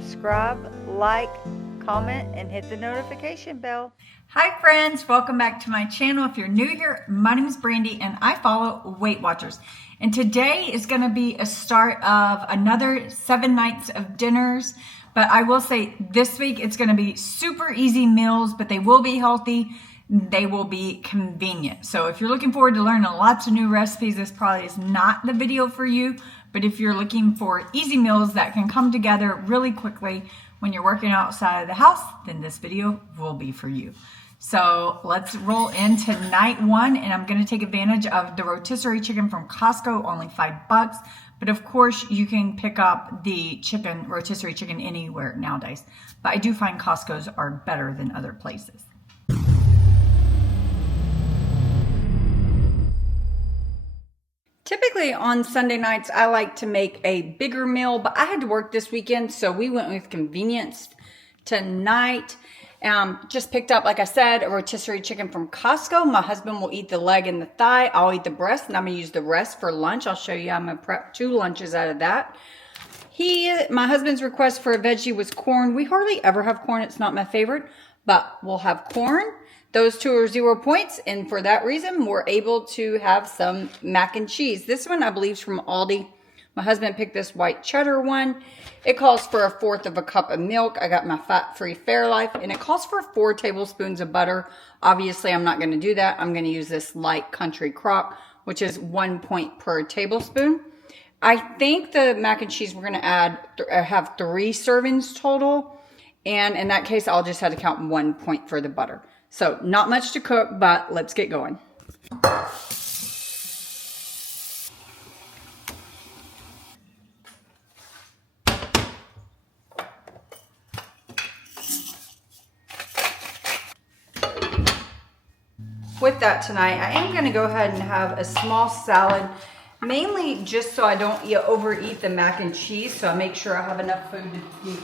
subscribe, like, comment, and hit the notification bell. Hi friends, welcome back to my channel. If you're new here, my name is Brandy and I follow Weight Watchers. And today is going to be a start of another 7 nights of dinners. But I will say this week it's going to be super easy meals, but they will be healthy. They will be convenient. So if you're looking forward to learning lots of new recipes, this probably is not the video for you. But if you're looking for easy meals that can come together really quickly when you're working outside of the house, then this video will be for you. So let's roll into night one, and I'm going to take advantage of the rotisserie chicken from Costco, only $5. But of course, you can pick up the rotisserie chicken anywhere nowadays. But I do find Costco's are better than other places. Typically on Sunday nights, I like to make a bigger meal, but I had to work this weekend, so we went with convenience tonight. Just picked up, like I said, a rotisserie chicken from Costco. My husband will eat the leg and the thigh. I'll eat the breast, and I'm going to use the rest for lunch. I'll show you I'm going to prep 2 lunches out of that. My husband's request for a veggie was corn. We hardly ever have corn. It's not my favorite, but we'll have corn. Those 2 are 0 points, and for that reason, we're able to have some mac and cheese. This one, I believe, is from Aldi. My husband picked this white cheddar one. It calls for 1/4 of a cup of milk. I got my fat-free Fairlife, and it calls for 4 tablespoons of butter. Obviously, I'm not going to do that. I'm going to use this light country crock, which is 1 point per tablespoon. I think the mac and cheese we're going to have 3 servings total, and in that case, I'll just have to count 1 point for the butter. So not much to cook, but let's get going. With that tonight, I am going to go ahead and have a small salad, mainly just so I don't overeat the mac and cheese, so I make sure I have enough food to eat.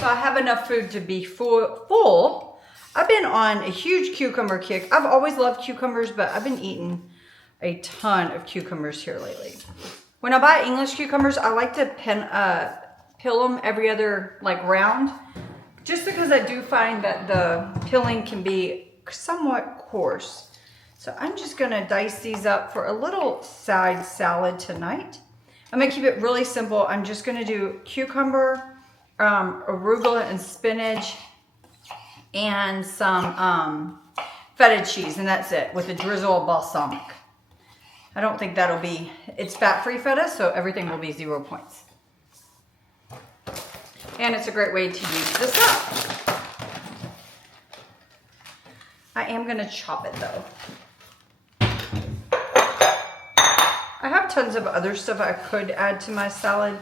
So I have enough food to be full. I've been on a huge cucumber kick. I've always loved cucumbers, but I've been eating a ton of cucumbers here lately. When I buy English cucumbers, I like to peel them every other round, just because I do find that the peeling can be somewhat coarse. So I'm just gonna dice these up for a little side salad tonight. I'm gonna keep it really simple. I'm just gonna do cucumber, arugula and spinach, and some feta cheese, and that's it, with a drizzle of balsamic. I don't think that'll be, it's fat-free feta, so everything will be 0 points. And it's a great way to use this up. I am gonna chop it though. I have tons of other stuff I could add to my salad,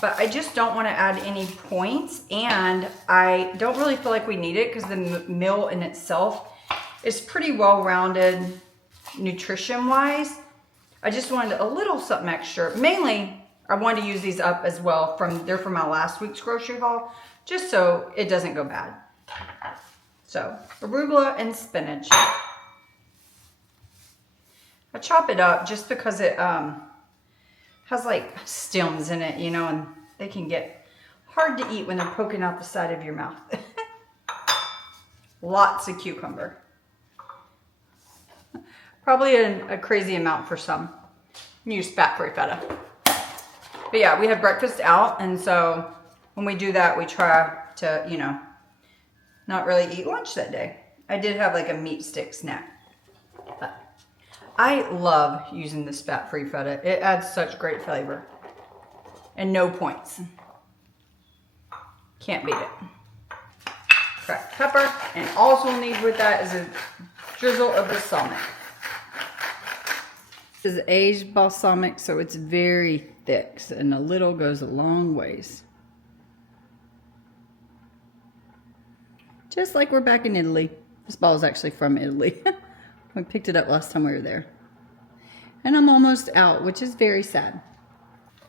but I just don't want to add any points, and I don't really feel like we need it because the meal in itself is pretty well-rounded nutrition-wise. I just wanted a little something extra. Mainly, I wanted to use these up as well. They're from my last week's grocery haul, just so it doesn't go bad. So, arugula and spinach. I chop it up just because it has stems in it, and they can get hard to eat when they're poking out the side of your mouth. Lots of cucumber. Probably a crazy amount for some. Use fat-free feta. But yeah, we had breakfast out, and so when we do that, we try to, not really eat lunch that day. I did have a meat stick snack. But I love using this fat-free feta. It adds such great flavor. And no points. Can't beat it. Cracked pepper. And also need with that is a drizzle of balsamic. This is aged balsamic, so it's very thick. And a little goes a long ways. Just like we're back in Italy. This ball is actually from Italy. We picked it up last time we were there. And I'm almost out, which is very sad.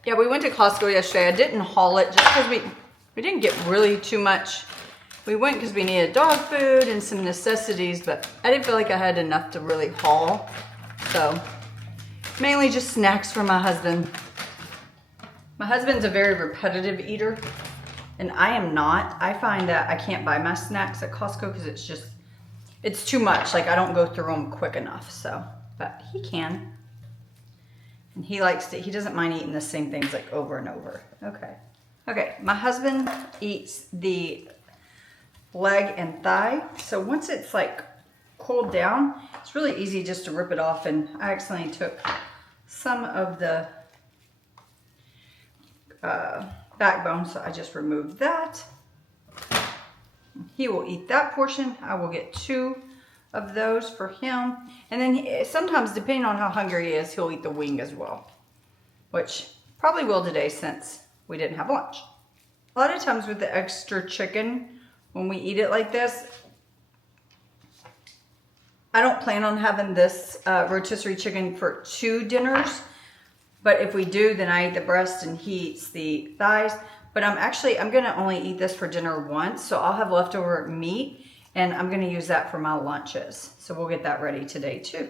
Yeah, we went to Costco yesterday. I didn't haul it just because we didn't get really too much. We went because we needed dog food and some necessities, but I didn't feel like I had enough to really haul. So, mainly just snacks for my husband. My husband's a very repetitive eater, and I am not. I find that I can't buy my snacks at Costco because it's too much. Like, I don't go through them quick enough, so, but he can. And he doesn't mind eating the same things like over and over. Okay. Okay, my husband eats the leg and thigh. So once it's like cooled down, it's really easy just to rip it off. And I accidentally took some of the backbone, so I just removed that. He will eat that portion. I will get 2 of those for him. And then sometimes, depending on how hungry he is, he'll eat the wing as well, which probably will today since we didn't have lunch. A lot of times with the extra chicken, when we eat it like this, I don't plan on having this rotisserie chicken for 2 dinners. But if we do, then I eat the breast and he eats the thighs. But I'm going to only eat this for dinner once. So I'll have leftover meat and I'm going to use that for my lunches. So we'll get that ready today too.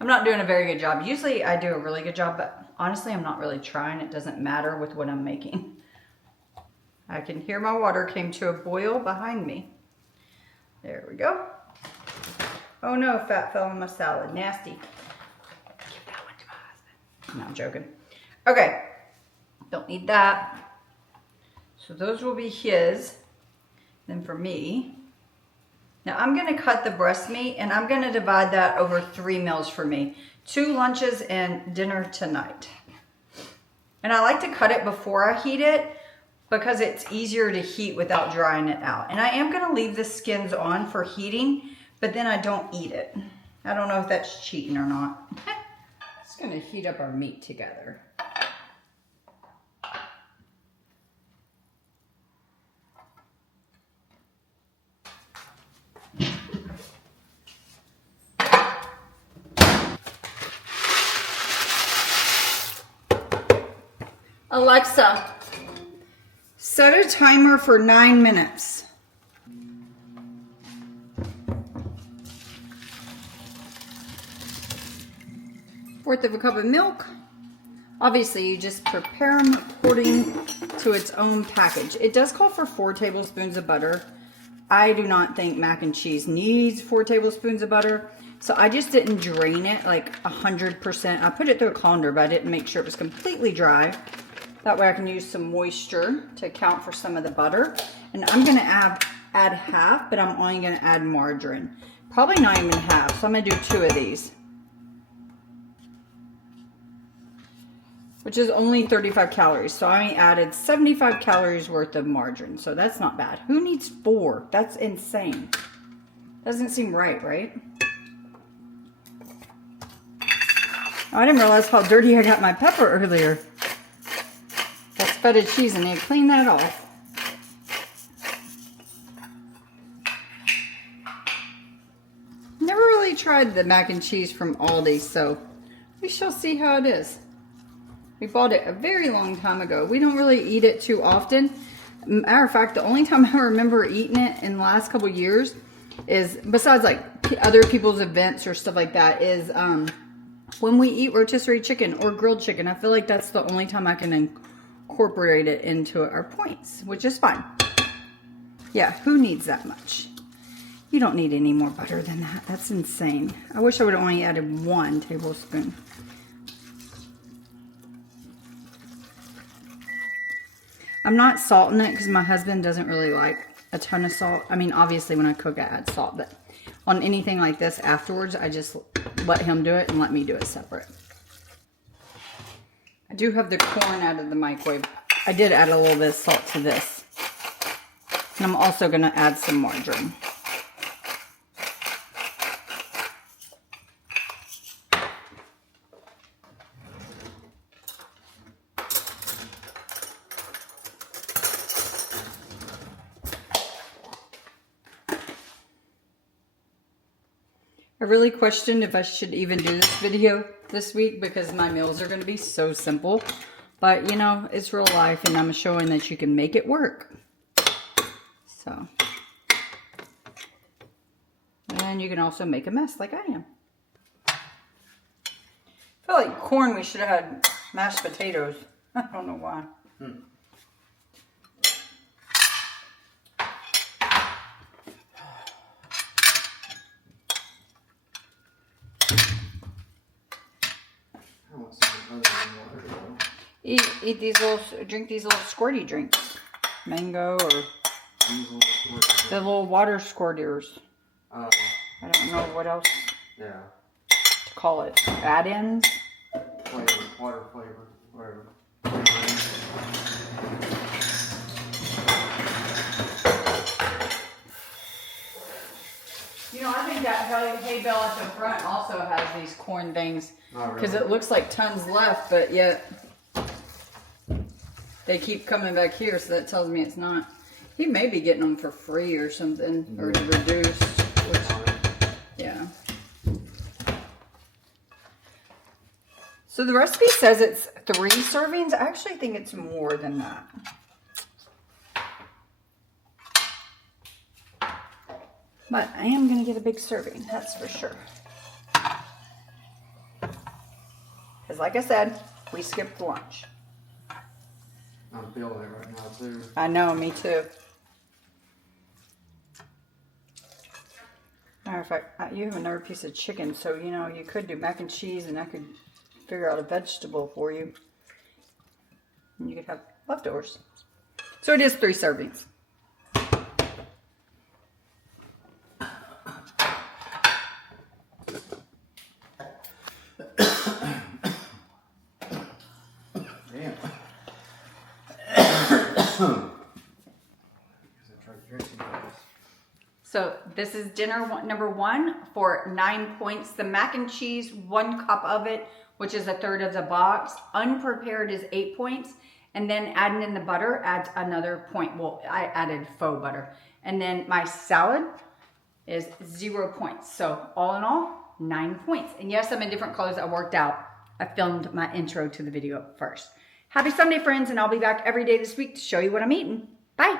I'm not doing a very good job. Usually I do a really good job, but honestly, I'm not really trying. It doesn't matter with what I'm making. I can hear my water came to a boil behind me. There we go. Oh no, fat fell in my salad. Nasty. Give that one to my husband. No, I'm joking. Okay. Don't need that. So those will be his. Then for me. Now I'm going to cut the breast meat and I'm going to divide that over 3 meals for me. 2 lunches and dinner tonight. And I like to cut it before I heat it because it's easier to heat without drying it out. And I am going to leave the skins on for heating, but then I don't eat it. I don't know if that's cheating or not. It's going to heat up our meat together. Alexa, set a timer for 9 minutes. Fourth of a cup of milk. Obviously, you just prepare them according to its own package. It does call for 4 tablespoons of butter. I do not think mac and cheese needs 4 tablespoons of butter. So I just didn't drain it like 100%. I put it through a colander, but I didn't make sure it was completely dry. That way I can use some moisture to account for some of the butter. And I'm going to add half, but I'm only going to add margarine. Probably not even half, so I'm going to do 2 of these. Which is only 35 calories. So I only added 75 calories worth of margarine. So that's not bad. Who needs 4? That's insane. Doesn't seem right, right? Oh, I didn't realize how dirty I got my pepper earlier. That's feta cheese and I clean that off. Never really tried the mac and cheese from Aldi, so we shall see how it is. We bought it a very long time ago. We don't really eat it too often. Matter of fact, the only time I remember eating it in the last couple years is, besides like other people's events or stuff like that, is when we eat rotisserie chicken or grilled chicken. I feel like that's the only time I can incorporate it into our points, which is fine. Yeah, who needs that much? You don't need any more butter than that. That's insane. I wish I would have only added 1 tablespoon. I'm not salting it because my husband doesn't really like a ton of salt. I mean, obviously when I cook, I add salt, but on anything like this afterwards, I just let him do it and let me do it separate. I do have the corn out of the microwave. I did add a little bit of salt to this. And I'm also going to add some margarine. I really questioned if I should even do this video this week because my meals are going to be so simple. But, you know, it's real life and I'm showing that you can make it work. So. And you can also make a mess like I am. I feel like corn, we should have had mashed potatoes. I don't know why. Eat these little, drink these little squirty drinks. Mango or the little water squirters. I don't know what else to call it. Add-ins? Water flavor, whatever. You know, I think that hay bale at the front also has these corn things. Because it looks like tons left, but yet they keep coming back here, so that tells me it's not. He may be getting them for free or something, or reduced. Which, yeah. So the recipe says it's 3 servings. I actually think it's more than that. But I am going to get a big serving, that's for sure. Because like I said, we skipped lunch. I'm feeling it right now too. I know, me too. Matter of fact, you have another piece of chicken, so you know, you could do mac and cheese and I could figure out a vegetable for you. And you could have leftovers. So it is 3 servings. So this is dinner number 1 for 9 points. The mac and cheese, 1 cup of it, which is 1/3 of the box. Unprepared is 8 points. And then adding in the butter adds another point. Well, I added faux butter. And then my salad is 0 points. So all in all, 9 points. And yes, I'm in different colors. I worked out. I filmed my intro to the video first. Happy Sunday, friends. And I'll be back every day this week to show you what I'm eating. Bye.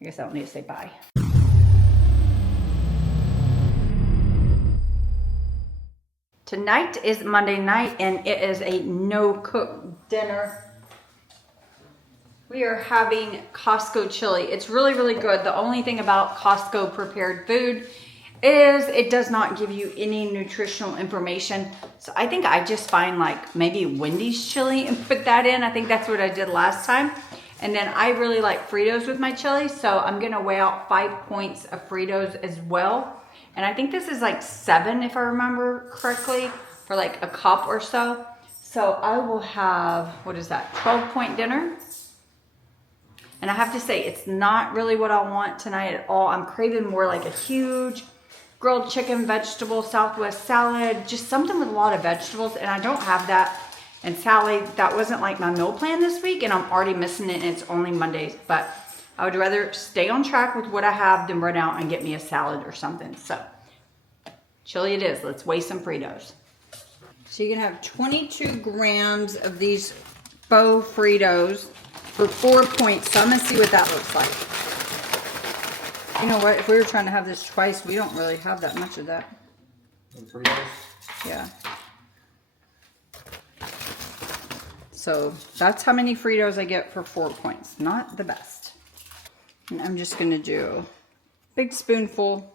I guess I don't need to say bye. Tonight is Monday night and it is a no-cook dinner. We are having Costco chili. It's really, really good. The only thing about Costco prepared food is it does not give you any nutritional information. So I think I just find like maybe Wendy's chili and put that in. I think that's what I did last time. And then I really like Fritos with my chili. So I'm gonna weigh out 5 points of Fritos as well. And I think this is like 7, if I remember correctly, for like a cup or so. So I will have, what is that, 12-point dinner. And I have to say, it's not really what I want tonight at all. I'm craving more like a huge grilled chicken, vegetable, Southwest salad, just something with a lot of vegetables. And I don't have that. And Sally, that wasn't like my meal plan this week, and I'm already missing it, and it's only Mondays. But I would rather stay on track with what I have than run out and get me a salad or something. So, chili it is. Let's weigh some Fritos. So you can have 22 grams of these faux Fritos for 4 points. So I'm going to see what that looks like. You know what? If we were trying to have this twice, we don't really have that much of that. Fritos? Yeah. So that's how many Fritos I get for 4 points. Not the best. And I'm just going to do a big spoonful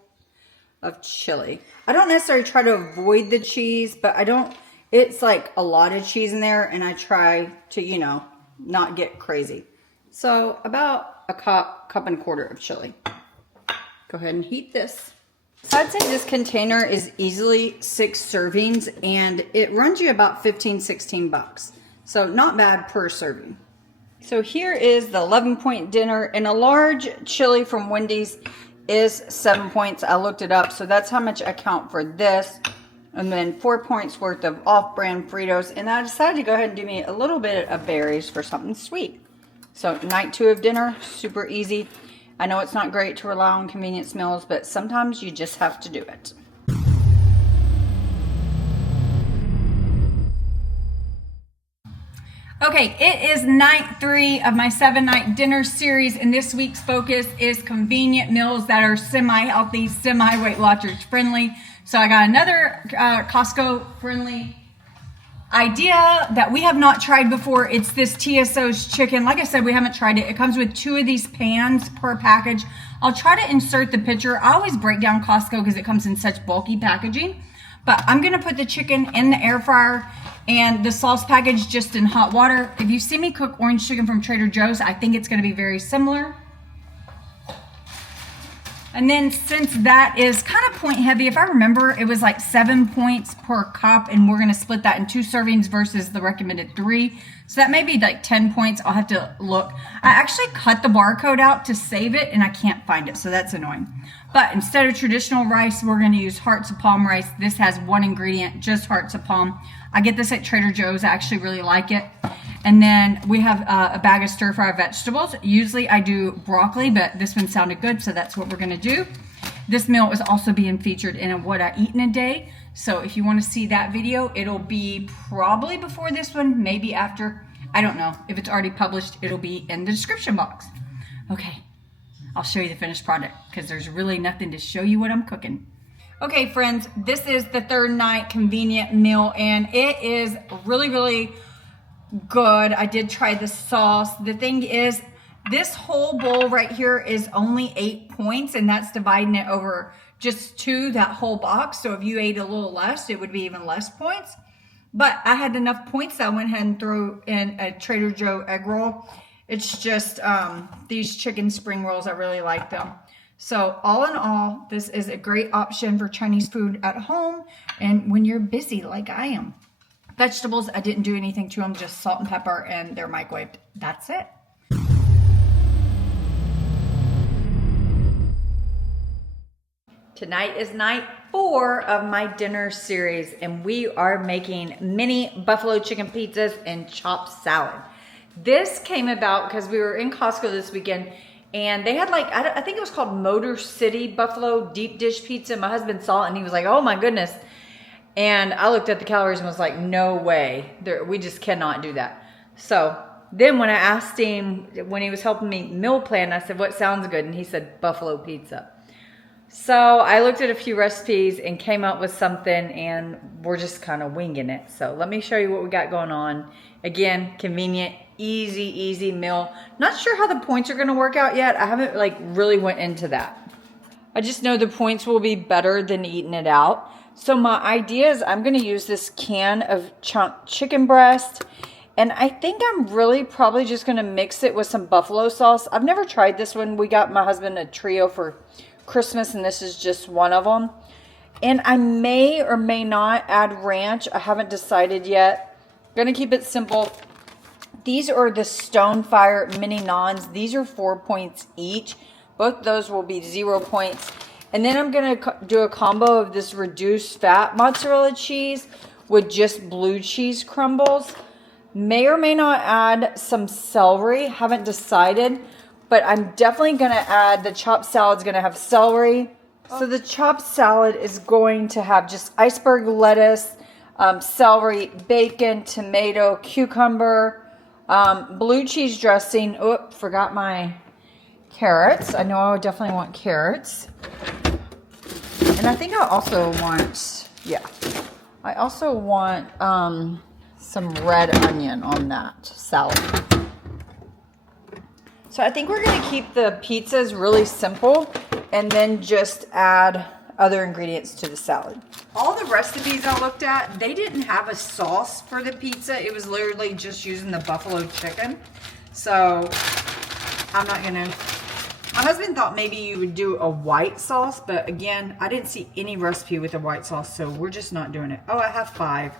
of chili. I don't necessarily try to avoid the cheese, but I don't, it's like a lot of cheese in there, and I try to, you know, not get crazy. So about a cup and a quarter of chili. Go ahead and heat this. So I'd say this container is easily 6 servings, and it runs you about 15, 16 bucks. So not bad per serving. So here is the 11-point dinner, and a large chili from Wendy's is 7 points. I looked it up, so that's how much I count for this. And then 4 points worth of off-brand Fritos, and I decided to go ahead and do me a little bit of berries for something sweet. So night 2 of dinner, super easy. I know it's not great to rely on convenience meals, but sometimes you just have to do it. Okay, it is night 3 of my 7-night dinner series, and this week's focus is convenient meals that are semi-healthy, semi-Weight Watchers friendly. So I got another Costco friendly idea that we have not tried before. It's this TSO's chicken. Like I said, we haven't tried it. It comes with 2 of these pans per package. I'll try to insert the picture. I always break down Costco because it comes in such bulky packaging. But I'm going to put the chicken in the air fryer and the sauce package just in hot water. If you see me cook orange chicken from Trader Joe's, I think it's going to be very similar. And then since that is kind of point heavy, if I remember, it was like 7 points per cup, and we're gonna split that in 2 servings versus the recommended 3. So that may be like 10 points. I'll have to look. I actually cut the barcode out to save it, and I can't find it, so that's annoying. But instead of traditional rice, we're gonna use hearts of palm rice. This has 1 ingredient, just hearts of palm. I get this at Trader Joe's. I actually really like it. And then we have a bag of stir-fry vegetables. Usually I do broccoli, but this one sounded good, so that's what we're gonna do. This meal is also being featured in What I Eat in a Day. So if you wanna see that video, it'll be probably before this one, maybe after. I don't know. If it's already published, it'll be in the description box. Okay, I'll show you the finished product because there's really nothing to show you what I'm cooking. Okay, friends, this is the 3rd night convenient meal, and it is really, really good. I did try the sauce. The thing is, this whole bowl right here is only 8 points, and that's dividing it over just 2, that whole box. So if you ate a little less, it would be even less points. But I had enough points that I went ahead and threw in a Trader Joe egg roll. It's just these chicken spring rolls. I really like them. So all in all, this is a great option for Chinese food at home and when you're busy like I am. Vegetables, I didn't do anything to them, just salt and pepper, and they're microwaved. That's it. Tonight is night 4 of my dinner series, and we are making mini buffalo chicken pizzas and chopped salad. This came about because we were in Costco this weekend, and they had like, I think it was called Motor City Buffalo Deep Dish Pizza. My husband saw it, and he was like, oh my goodness. And I looked at the calories and was like, no way. We just cannot do that. So then when I asked him, when he was helping me meal plan, I said, what sounds good? And he said, buffalo pizza. So I looked at a few recipes and came up with something, and we're just kind of winging it. So let me show you what we got going on. Again, convenient, easy meal. Not sure how the points are going to work out yet. I haven't like really went into that. I just know the points will be better than eating it out. So my idea is I'm going to use this can of chunked chicken breast, and I think I'm really probably just going to mix it with some buffalo sauce. I've never tried this one. We got my husband a trio for Christmas, and this is just one of them. And I may or may not add ranch. I haven't decided yet. I'm going to keep it simple. These are the Stonefire mini naans. These are 4 points each. Both those will be 0 points. And then I'm going to do a combo of this reduced fat mozzarella cheese with just blue cheese crumbles. May or may not add some celery. Haven't decided. But I'm definitely going to add, the chopped salad's going to have celery. So the chopped salad is going to have just iceberg lettuce, celery, bacon, tomato, cucumber, blue cheese dressing. Oop, forgot my carrots. I know I would definitely want carrots. And I think I also want, I also want some red onion on that salad. So I think we're going to keep the pizzas really simple and then just add other ingredients to the salad. All the recipes I looked at, they didn't have a sauce for the pizza. It was literally just using the buffalo chicken. So I'm not going to... My husband thought maybe you would do a white sauce, but again, I didn't see any recipe with a white sauce, so we're just not doing it. Oh, I have 5.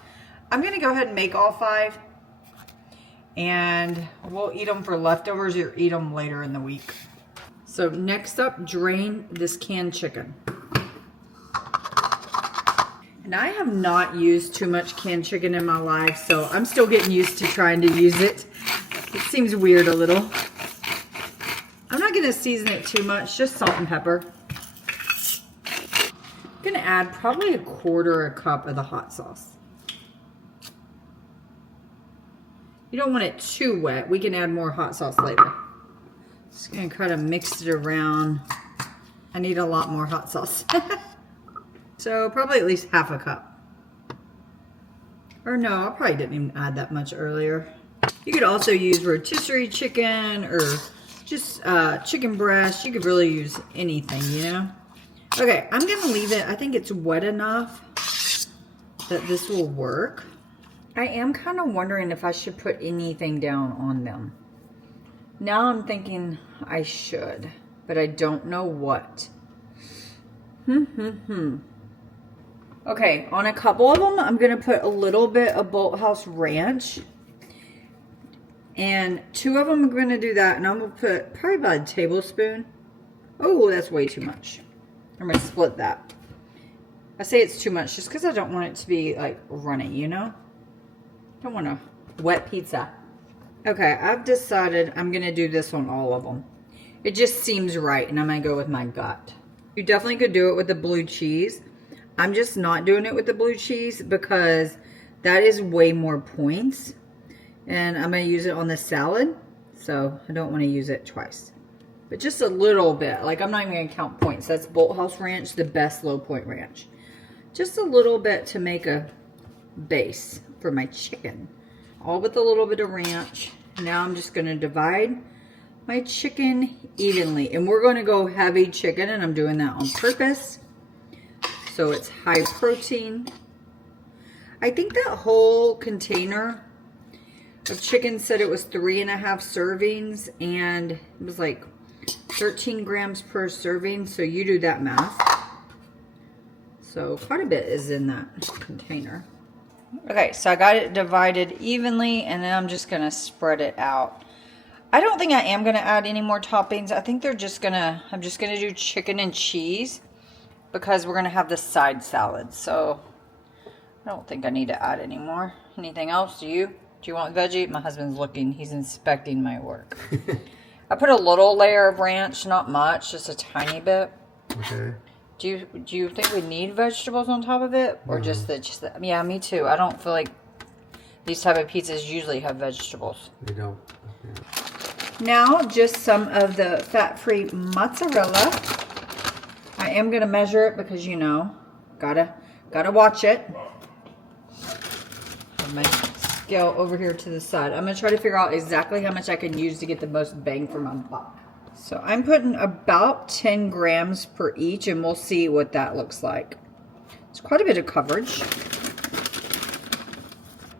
I'm going to go ahead and make all 5. And we'll eat them for leftovers or eat them later in the week. So next up, drain this canned chicken. And I have not used too much canned chicken in my life, so I'm still getting used to trying to use it. It seems weird a little. I'm not going to season it too much, just salt and pepper. I'm going to add probably 1/4 cup of the hot sauce. You don't want it too wet. We can add more hot sauce later. Just going to kind of mix it around. I need a lot more hot sauce. So probably at least 1/2 cup. Or no, I probably didn't even add that much earlier. You could also use rotisserie chicken or just chicken breast. You could really use anything, you know? Okay, I'm gonna leave it. I think it's wet enough that this will work. I am kind of wondering if I should put anything down on them. Now I'm thinking I should, but I don't know what. Okay, on a couple of them, I'm gonna put a little bit of Bolthouse Ranch. And 2 of them, I'm gonna do that, and I'm gonna put probably about a tablespoon. Oh, that's way too much. I'm gonna split that. I say it's too much just because I don't want it to be like runny, you know? Don't want a wet pizza. Okay, I've decided I'm gonna do this on all of them. It just seems right, and I'm gonna go with my gut. You definitely could do it with the blue cheese. I'm just not doing it with the blue cheese because that is way more points. And I'm gonna use it on the salad, so I don't wanna use it twice. But just a little bit, like I'm not even gonna count points. That's Bolthouse Ranch, the best low point ranch. Just a little bit to make a base for my chicken. All with a little bit of ranch. Now I'm just gonna divide my chicken evenly. And we're gonna go heavy chicken, and I'm doing that on purpose. So it's high protein. I think that whole container of chicken said it was 3.5 servings, and it was like 13 grams per serving. So you do that math. So quite a bit is in that container. Okay, so I got it divided evenly, and then I'm just gonna spread it out. I don't think I am gonna add any more toppings. I think I'm just gonna do chicken and cheese because we're gonna have the side salad. So I don't think I need to add any more. Anything else? Do you want veggie? My husband's looking. He's inspecting my work. I put a little layer of ranch, not much, just a tiny bit. Okay. Do you think we need vegetables on top of it, or just the? Yeah, me too. I don't feel like these type of pizzas usually have vegetables. They don't. Yeah. Now, just some of the fat-free mozzarella. I am gonna measure it because you know, gotta watch it. Have my scale over here to the side. I'm gonna try to figure out exactly how much I can use to get the most bang for my buck. So I'm putting about 10 grams per each, and we'll see what that looks like. It's quite a bit of coverage.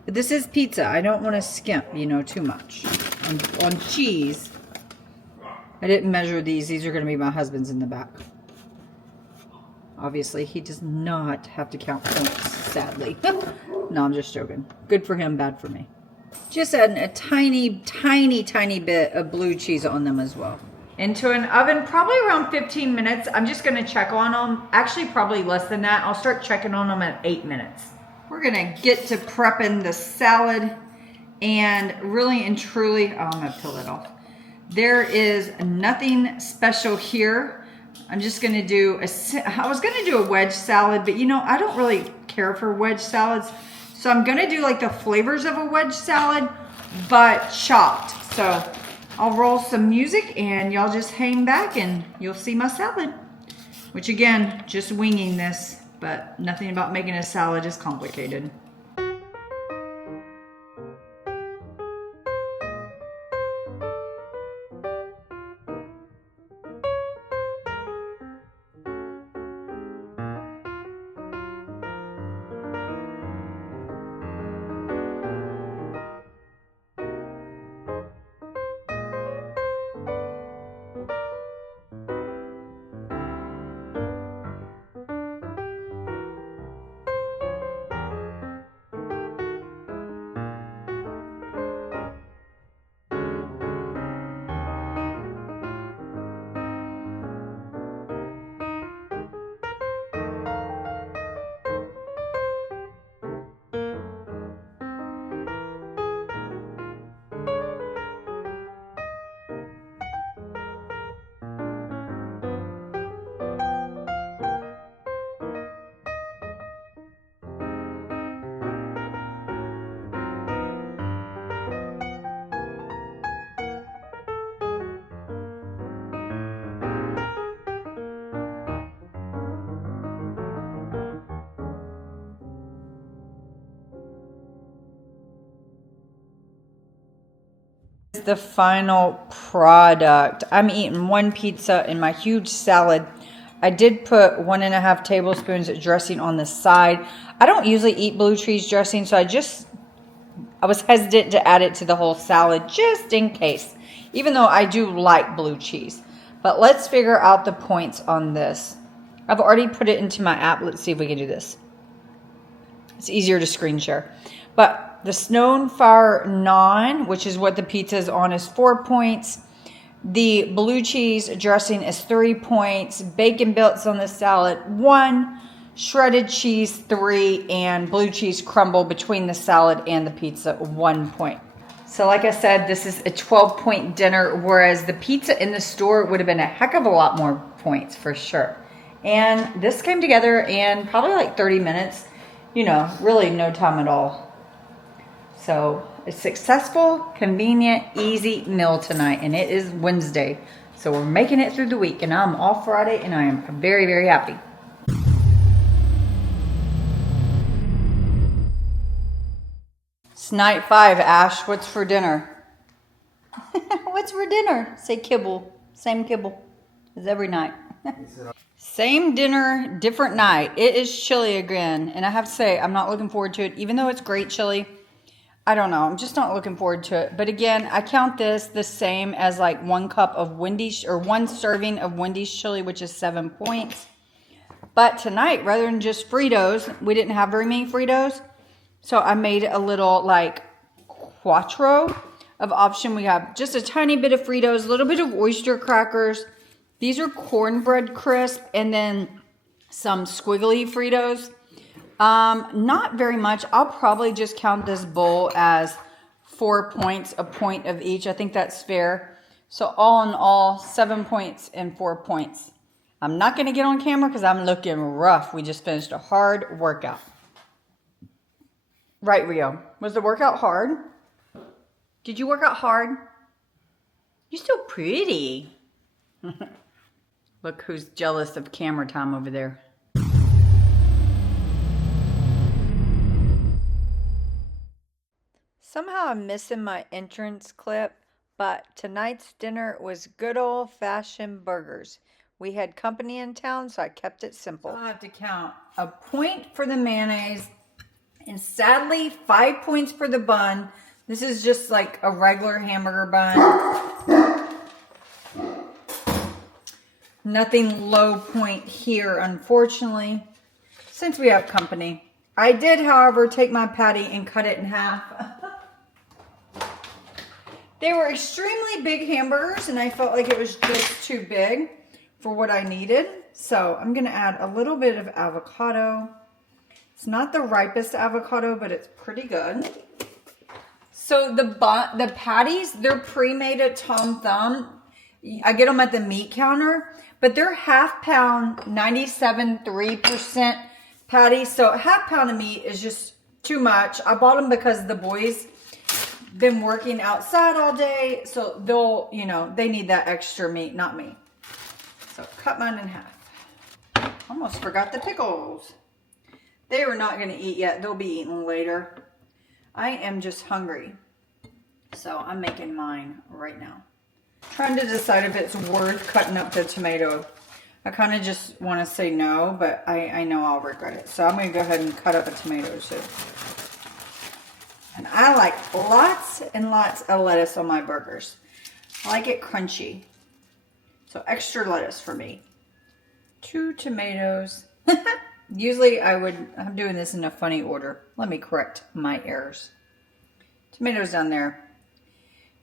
But this is pizza. I don't want to skimp, you know, too much. On cheese, I didn't measure these. These are going to be my husband's in the back. Obviously, he does not have to count points, sadly. No, I'm just joking. Good for him, bad for me. Just adding a tiny, tiny, tiny bit of blue cheese on them as well. Into an oven, probably around 15 minutes. I'm just gonna check on them. Actually, probably less than that. I'll start checking on them at 8 minutes. We're gonna get to prepping the salad, and really and truly, oh, I'm gonna peel it off. There is nothing special here. I'm just gonna do I was gonna do a wedge salad, but you know, I don't really care for wedge salads. So I'm gonna do like the flavors of a wedge salad, but chopped. So I'll roll some music and y'all just hang back and you'll see my salad. Which again, just winging this, but nothing about making a salad is complicated. The final product. I'm eating one pizza and my huge salad. I did put 1.5 tablespoons of dressing on the side. I don't usually eat blue cheese dressing, so I was hesitant to add it to the whole salad just in case, even though I do like blue cheese. But let's figure out the points on this. I've already put it into my app. Let's see if we can do this. It's easier to screen share. But the Snowfire Naan, which is what the pizza is on, is 4 points. The blue cheese dressing is 3 points. Bacon bits on the salad, 1. Shredded cheese, 3. And blue cheese crumble between the salad and the pizza, 1 point. So like I said, this is a 12-point dinner, whereas the pizza in the store would have been a heck of a lot more points for sure. And this came together in probably like 30 minutes. You know, really no time at all. So a successful, convenient, easy meal tonight. And it is Wednesday. So we're making it through the week. And I'm off Friday and I am very, very happy. It's night 5, Ash. What's for dinner? What's for dinner? Say kibble. Same kibble as every night. Same dinner, different night. It is chili again. And I have to say, I'm not looking forward to it. Even though it's great chili, I don't know. I'm just not looking forward to it. But again, I count this the same as like 1 cup of Wendy's, or 1 serving of Wendy's chili, which is 7 points. But tonight, rather than just Fritos, we didn't have very many Fritos. So I made a little like quattro of option. We have just a tiny bit of Fritos, a little bit of oyster crackers. These are cornbread crisp, and then some squiggly Fritos. Not very much. I'll probably just count this bowl as 4 points, a point of each. I think that's fair. So all in all, 7 points and 4 points. I'm not going to get on camera because I'm looking rough. We just finished a hard workout. Right, Rio? Was the workout hard? Did you work out hard? You're so pretty. Look who's jealous of camera time over there. Somehow I'm missing my entrance clip, but tonight's dinner was good old-fashioned burgers. We had company in town, so I kept it simple. I'll have to count a point for the mayonnaise, and sadly 5 points for the bun. This is just like a regular hamburger bun. Nothing low point here, unfortunately, since we have company. I did, however, take my patty and cut it in half. They were extremely big hamburgers, and I felt like it was just too big for what I needed. So I'm going to add a little bit of avocado. It's not the ripest avocado, but it's pretty good. So the patties, they're pre-made at Tom Thumb. I get them at the meat counter, but they're half pound, 97.3% patties. So a half pound of meat is just too much. I bought them because the boys been working outside all day, so they'll, you know, they need that extra meat, not me. So cut mine in half. Almost forgot the pickles. They were not going to eat yet. They'll be eating later. I am just hungry, so I'm making mine right now. Trying to decide if it's worth cutting up the tomato. I kind of just want to say no, but I know I'll regret it. So I'm going to go ahead and cut up a tomato too. And I like lots and lots of lettuce on my burgers. I like it crunchy. So extra lettuce for me. 2 tomatoes. Usually I'm doing this in a funny order. Let me correct my errors. Tomatoes down there.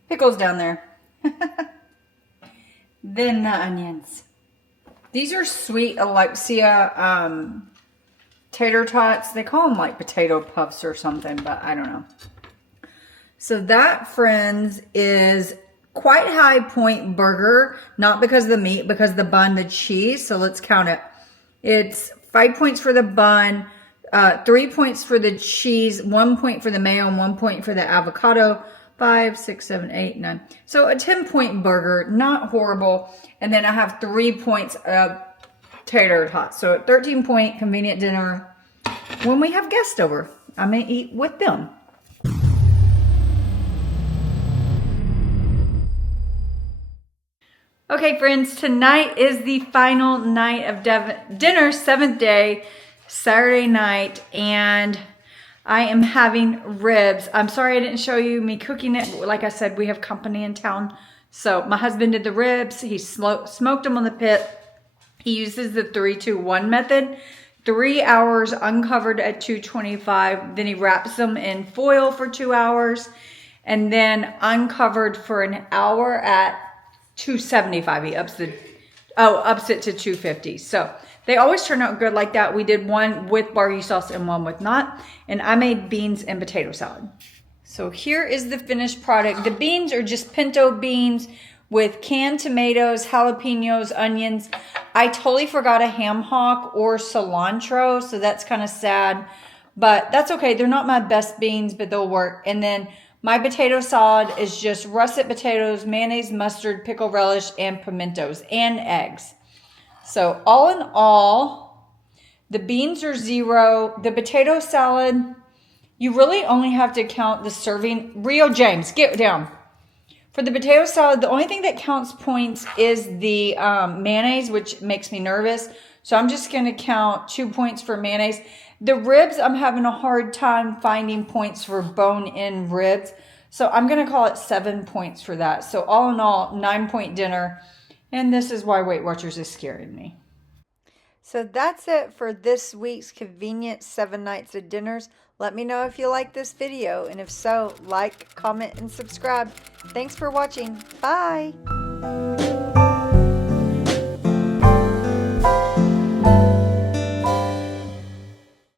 Pickles down there. Then the onions. These are sweet Alexia tater tots. They call them like potato puffs or something, but I don't know. So that, friends, is quite high point burger. Not because of the meat, because of the bun, the cheese. So let's count it. It's 5 points for the bun, 3 points for the cheese, 1 point for the mayo, and 1 point for the avocado. 5, 6, 7, 8, 9. So a 10-point burger, not horrible. And then I have 3 points of tater tots. So a 13-point convenient dinner. When we have guests over, I may eat with them. Okay, friends, tonight is the final night of dinner, 7th day, Saturday night, and I am having ribs. I'm sorry I didn't show you me cooking it. Like I said, we have company in town. So my husband did the ribs. He smoked them on the pit. He uses the 3-2-1 method. 3 hours uncovered at 225. Then he wraps them in foil for 2 hours. And then uncovered for an hour at 275. He ups it to 250. So they always turn out good like that. We did one with barbecue sauce and one with not. And I made beans and potato salad. So here is the finished product. The beans are just pinto beans with canned tomatoes, jalapenos, onions. I totally forgot a ham hock or cilantro, so that's kind of sad. But that's okay. They're not my best beans, but they'll work. And then my potato salad is just russet potatoes, mayonnaise, mustard, pickle relish, and pimentos, and eggs. So all in all, the beans are 0. The potato salad, you really only have to count the serving. Rio James, get down. For the potato salad, the only thing that counts points is the mayonnaise, which makes me nervous. So I'm just going to count 2 points for mayonnaise. The ribs, I'm having a hard time finding points for bone-in ribs. So I'm going to call it 7 points for that. So all in all, 9-point dinner. And this is why Weight Watchers is scaring me. So that's it for this week's convenient 7 nights of dinners. Let me know if you like this video, and if so, like, comment, and subscribe. Thanks for watching. Bye!